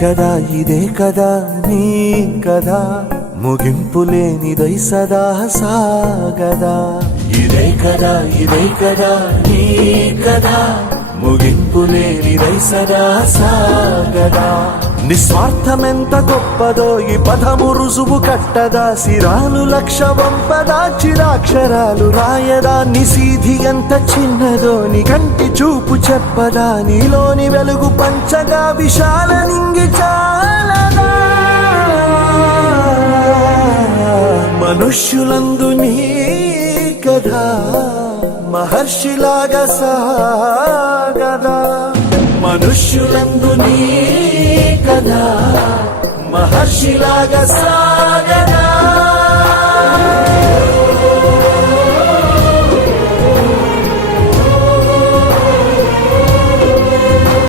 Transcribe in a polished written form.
కదా ఇదే కదా నీ కదా ముగింపు లేనిదై సదా సాగదా ఇదే కదా నీ కదా ముగింపు లేనిదై సదా సాగదా నిస్వార్థమెంత గొప్పదో ఈ పదము రుజువు కట్టదా సిరాలు లక్ష వంపదా చిరాక్షరాలు రాయదా నిసీధి ఎంత చిన్నదో నీ కంటి చూపు చెప్పదా నీలోని వెలుగు పంచగా విశాల నింగి చాలదా మనుష్యులందు నీ కథా మహర్షిలాగా సాగదా మనుష్యులందు నీ కథా మహర్షిలాగా సాగదా